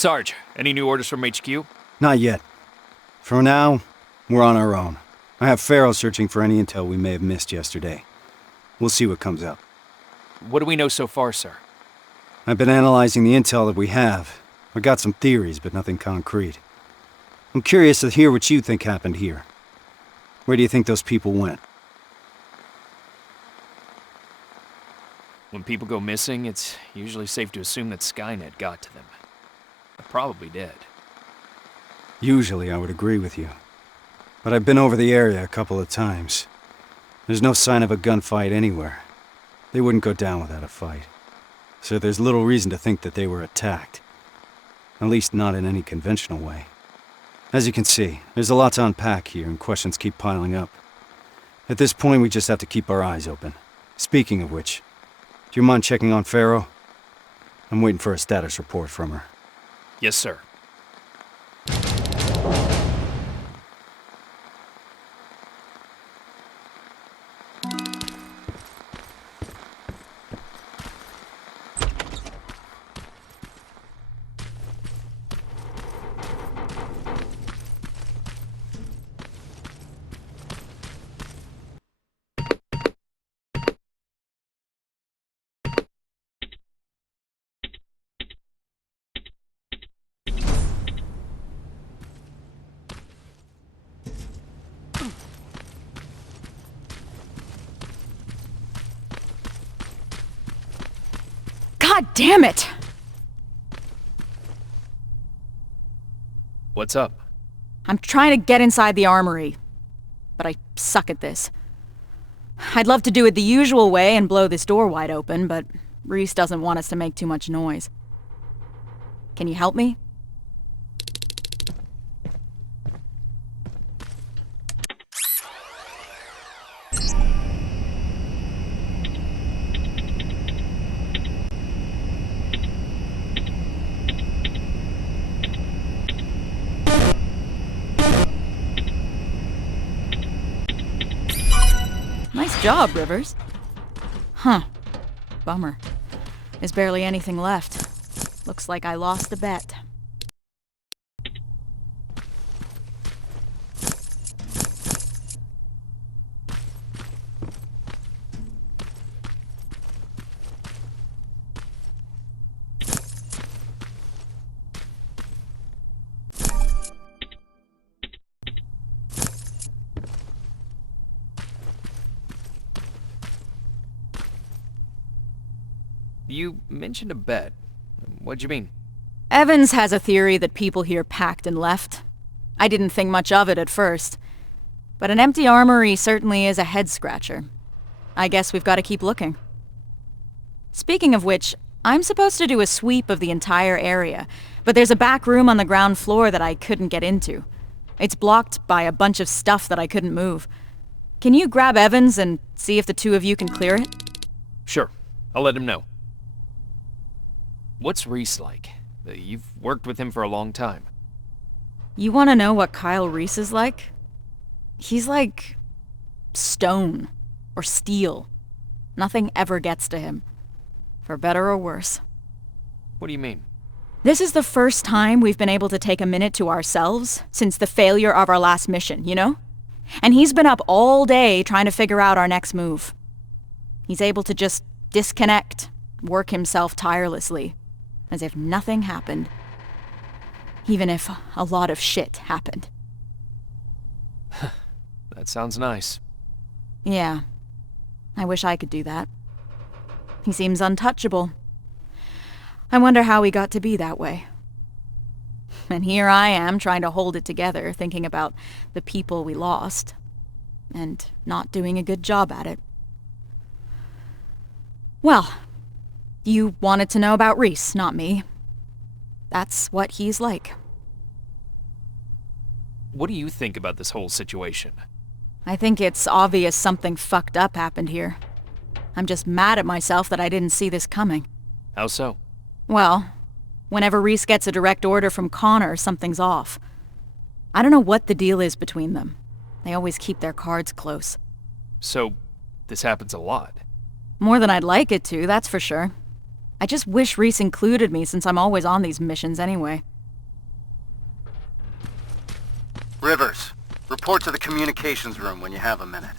Sarge, any new orders from HQ? Not yet. For now, we're on our own. I have Pharaoh searching for any intel we may have missed yesterday. We'll see what comes up. What do we know so far, sir? I've been analyzing the intel that we have. I got some theories, but nothing concrete. I'm curious to hear what you think happened here. Where do you think those people went? When people go missing, it's usually safe to assume that Skynet got to them. They're probably dead. Usually I would agree with you. But I've been over the area a couple of times. There's no sign of a gunfight anywhere. They wouldn't go down without a fight. So there's little reason to think that they were attacked. At least not in any conventional way. As you can see, there's a lot to unpack here and questions keep piling up. At this point, we just have to keep our eyes open. Speaking of which, do you mind checking on Pharaoh? I'm waiting for a status report from her. Yes, sir. God damn it! What's up? I'm trying to get inside the armory, but I suck at this. I'd love to do it the usual way and blow this door wide open, but Reese doesn't want us to make too much noise. Can you help me? Nice job, Rivers. Huh. Bummer. There's barely anything left. Looks like I lost the bet. You mentioned a bet. What'd you mean? Evans has a theory that people here packed and left. I didn't think much of it at first. But an empty armory certainly is a head-scratcher. I guess we've got to keep looking. Speaking of which, I'm supposed to do a sweep of the entire area, but there's a back room on the ground floor that I couldn't get into. It's blocked by a bunch of stuff that I couldn't move. Can you grab Evans and see if the two of you can clear it? Sure. I'll let him know. What's Reese like? You've worked with him for a long time. You want to know what Kyle Reese is like? He's like stone or steel. Nothing ever gets to him. For better or worse. What do you mean? This is the first time we've been able to take a minute to ourselves since the failure of our last mission, you know? And he's been up all day trying to figure out our next move. He's able to just disconnect, work himself tirelessly, as if nothing happened. Even if a lot of shit happened. That sounds nice. Yeah. I wish I could do that. He seems untouchable. I wonder how he got to be that way. And here I am trying to hold it together, thinking about the people we lost, and not doing a good job at it. Well, you wanted to know about Reese, not me. That's what he's like. What do you think about this whole situation? I think it's obvious something fucked up happened here. I'm just mad at myself that I didn't see this coming. How so? Well, whenever Reese gets a direct order from Connor, something's off. I don't know what the deal is between them. They always keep their cards close. So, this happens a lot? More than I'd like it to, that's for sure. I just wish Reese included me since I'm always on these missions anyway. Rivers, report to the communications room when you have a minute.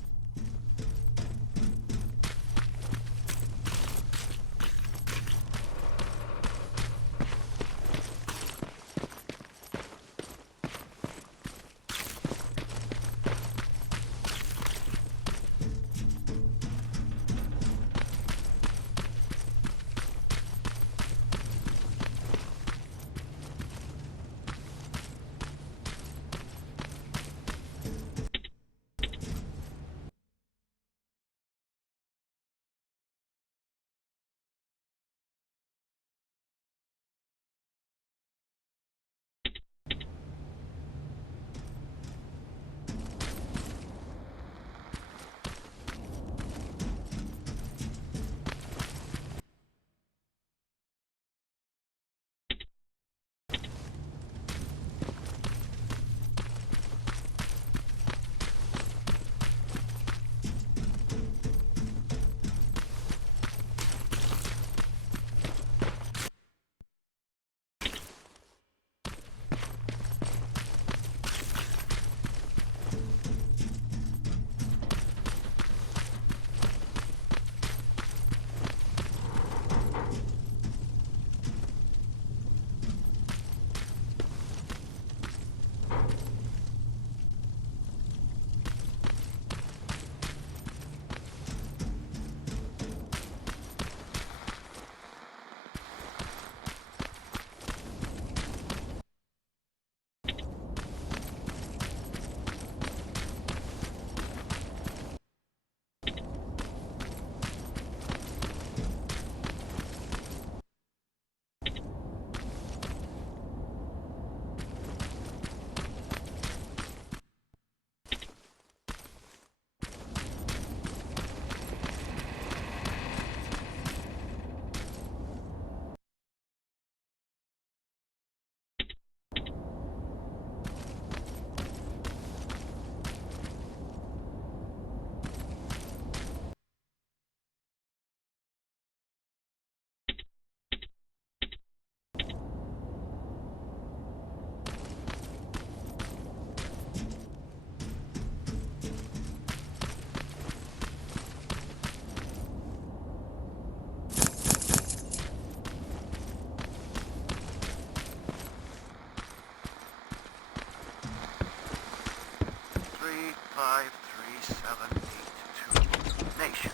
Nation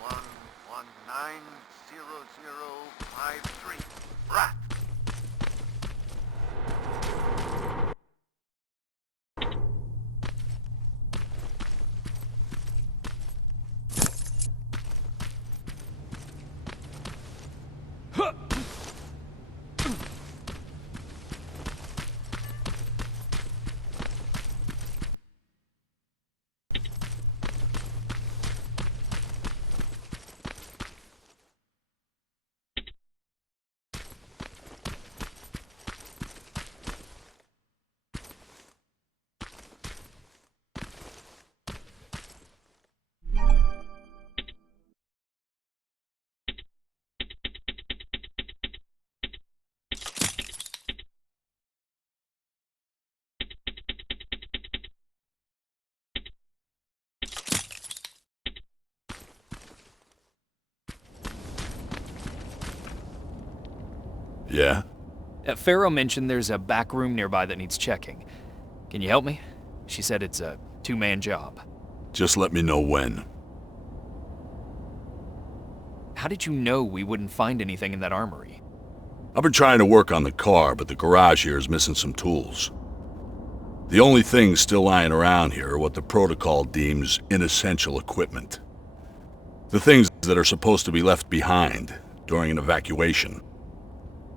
1190053. Rat. Yeah? Pharaoh mentioned there's a back room nearby that needs checking. Can you help me? She said it's a two-man job. Just let me know when. How did you know we wouldn't find anything in that armory? I've been trying to work on the car, but the garage here is missing some tools. The only things still lying around here are what the protocol deems inessential equipment. The things that are supposed to be left behind during an evacuation.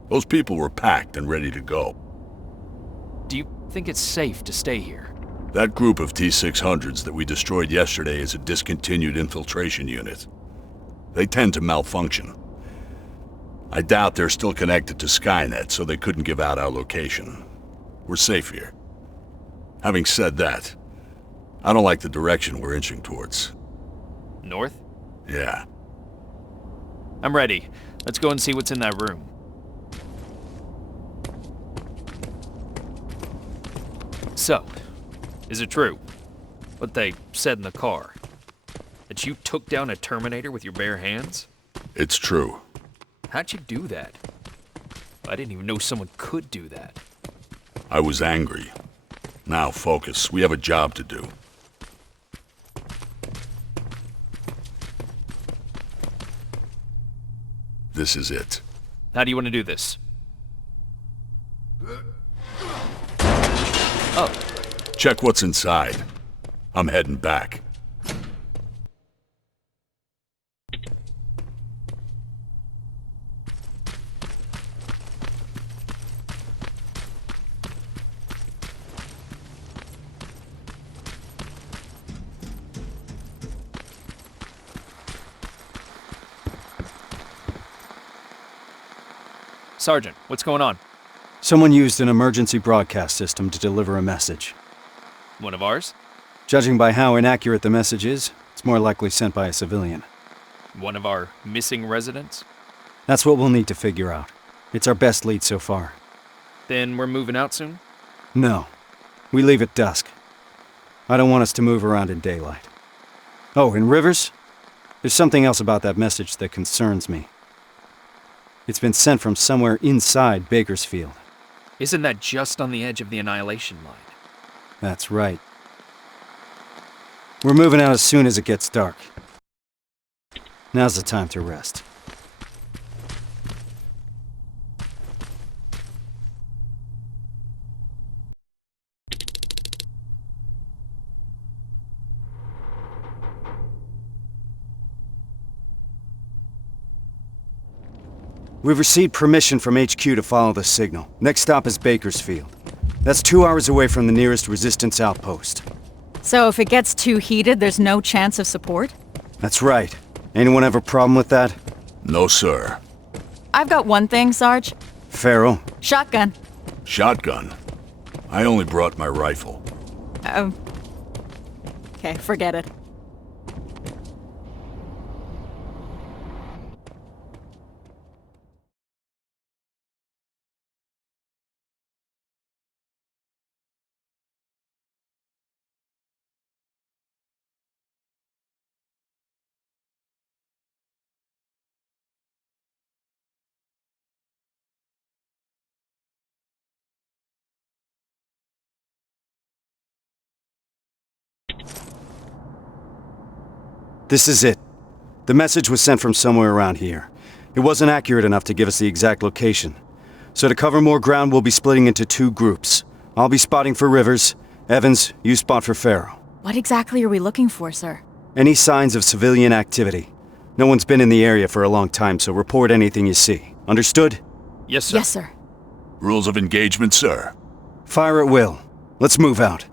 Those people were packed and ready to go. Do you think it's safe to stay here? That group of T-600s that we destroyed yesterday is a discontinued infiltration unit. They tend to malfunction. I doubt they're still connected to Skynet, so they couldn't give out our location. We're safe here. Having said that, I don't like the direction we're inching towards. North? Yeah. I'm ready. Let's go and see what's in that room. So, is it true what they said in the car? That you took down a Terminator with your bare hands? It's true. How'd you do that? I didn't even know someone could do that. I was angry. Now focus. We have a job to do. This is it. How do you want to do this? Oh, Check what's inside. I'm heading back. Sergeant, what's going on? Someone used an emergency broadcast system to deliver a message. One of ours? Judging by how inaccurate the message is, it's more likely sent by a civilian. One of our missing residents? That's what we'll need to figure out. It's our best lead so far. Then we're moving out soon? No. We leave at dusk. I don't want us to move around in daylight. Oh, in Rivers? There's something else about that message that concerns me. It's been sent from somewhere inside Bakersfield. Isn't that just on the edge of the annihilation line? That's right. We're moving out as soon as it gets dark. Now's the time to rest. We've received permission from HQ to follow the signal. Next stop is Bakersfield. That's 2 hours away from the nearest resistance outpost. So if it gets too heated, there's no chance of support? That's right. Anyone have a problem with that? No, sir. I've got one thing, Sarge. Farrell? Shotgun. Shotgun. I only brought my rifle. Okay, forget it. This is it. The message was sent from somewhere around here. It wasn't accurate enough to give us the exact location. So to cover more ground, we'll be splitting into 2 groups. I'll be spotting for Rivers. Evans, you spot for Farrell. What exactly are we looking for, sir? Any signs of civilian activity? No one's been in the area for a long time, so report anything you see. Understood? Yes, sir. Yes, sir. Rules of engagement, sir. Fire at will. Let's move out.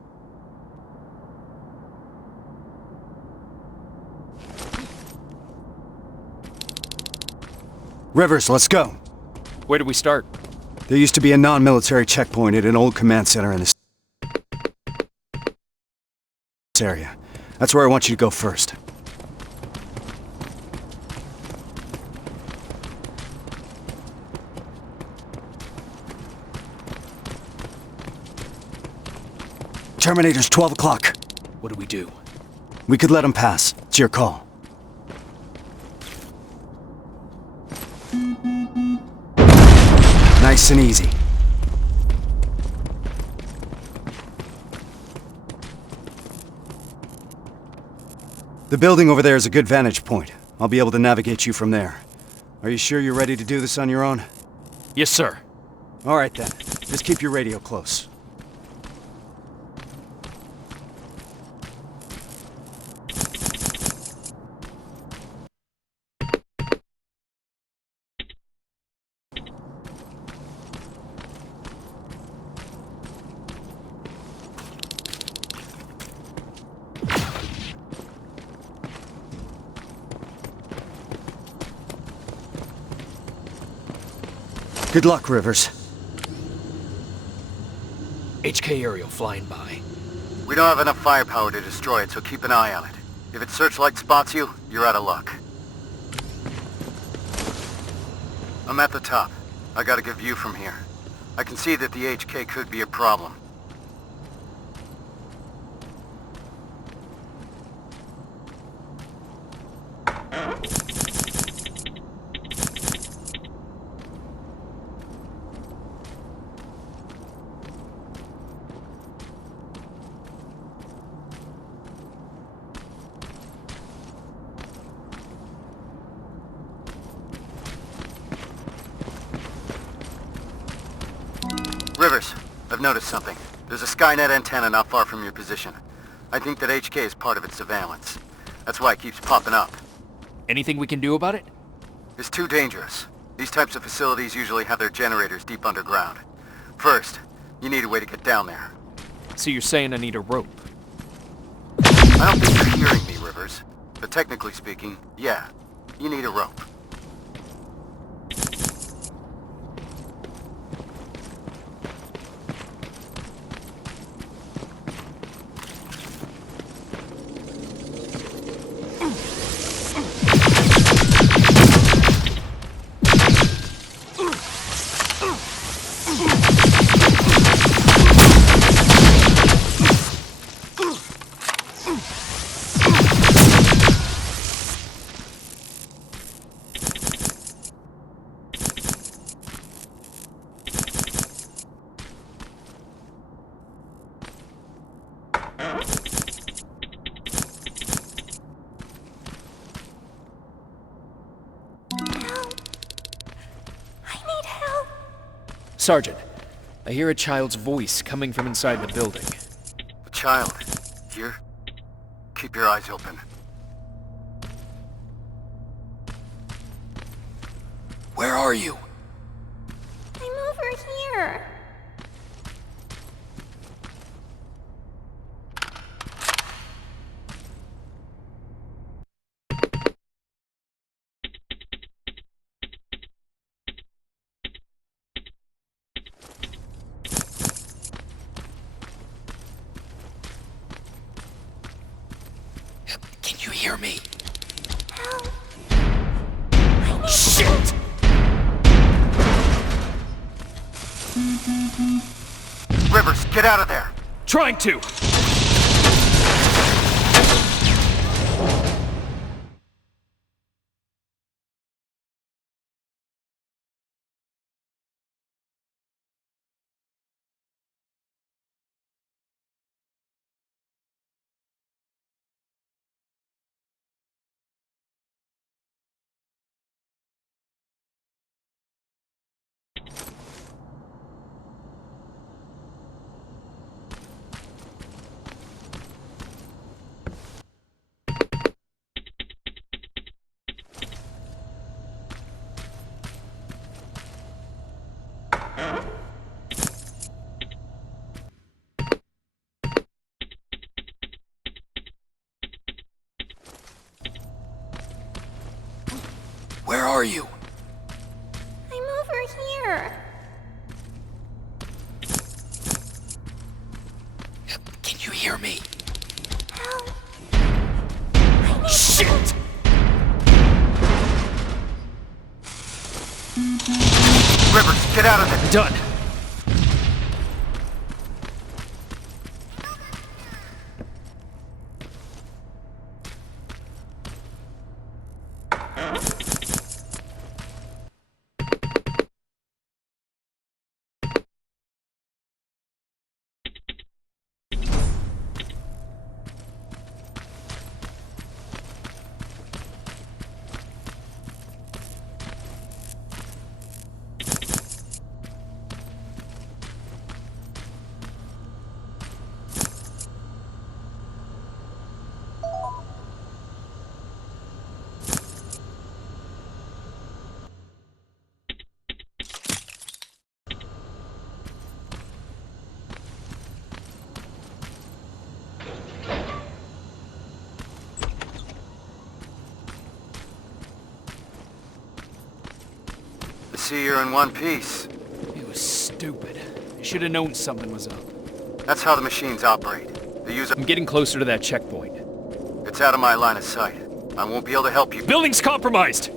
Rivers, let's go. Where do we start? There used to be a non-military checkpoint at an old command center in this area. That's where I want you to go first. Terminator's 12 o'clock. What do we do? We could let him pass. It's your call. Nice and easy. The building over there is a good vantage point. I'll be able to navigate you from there. Are you sure you're ready to do this on your own? Yes, sir. All right then. Just keep your radio close. Good luck, Rivers. HK aerial flying by. We don't have enough firepower to destroy it, so keep an eye on it. If its searchlight spots you, you're out of luck. I'm at the top. I got a good view from here. I can see that the HK could be a problem. I've noticed something. There's a Skynet antenna not far from your position. I think that HK is part of its surveillance. That's why it keeps popping up. Anything we can do about it? It's too dangerous. These types of facilities usually have their generators deep underground. First, you need a way to get down there. So you're saying I need a rope? I don't think you're hearing me, Rivers. But technically speaking, yeah, you need a rope. Sergeant, I hear a child's voice coming from inside the building. A child. Here? Keep your eyes open. Where are you? I'm over here. Can you hear me? Help. Shit! Rivers, get out of there! Trying to! Where are you? I'm over here. Can you hear me? Help. Shit! Rivers, get out of there! Done. I see you're in one piece. It was stupid. I should have known something was up. That's how the machines operate. They use I'm getting closer to that checkpoint. It's out of my line of sight. I won't be able to help you. Building's compromised!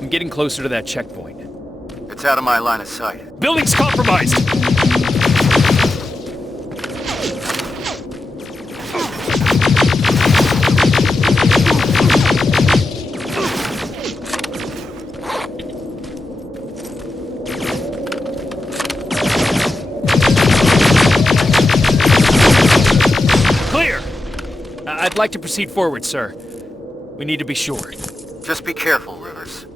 I'm getting closer to that checkpoint. It's out of my line of sight. Building's compromised! Clear! I'd like to proceed forward, sir. We need to be sure. Just be careful, Rivers.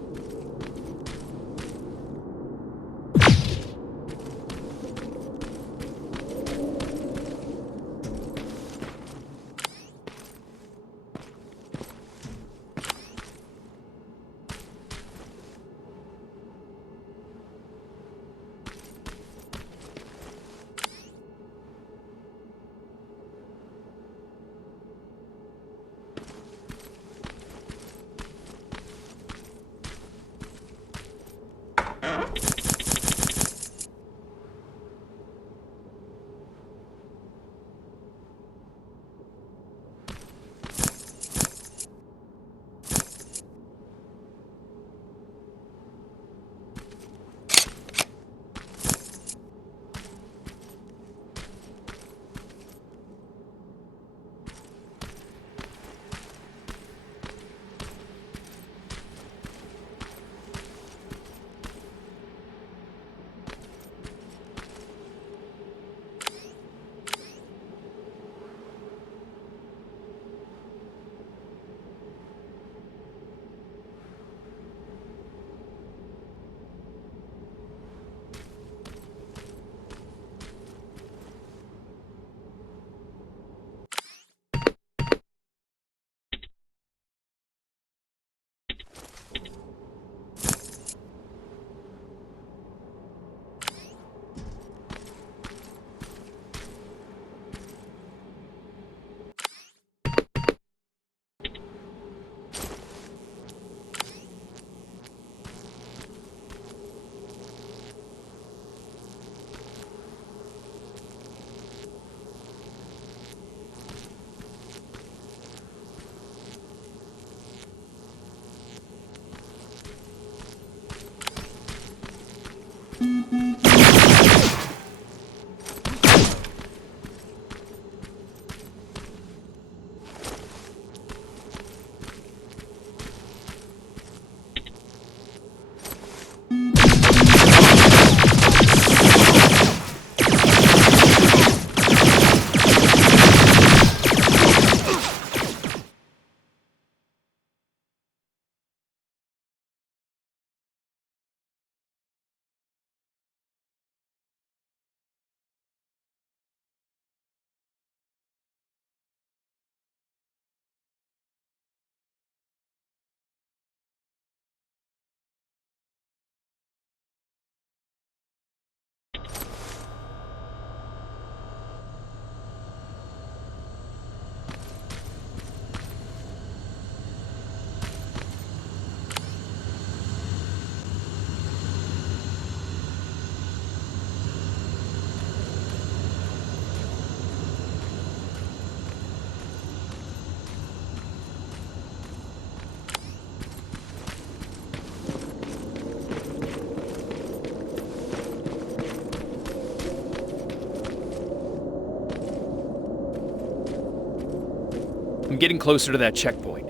I'm getting closer to that checkpoint.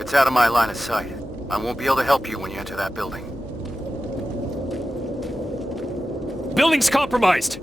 It's out of my line of sight. I won't be able to help you when you enter that building. Building's compromised!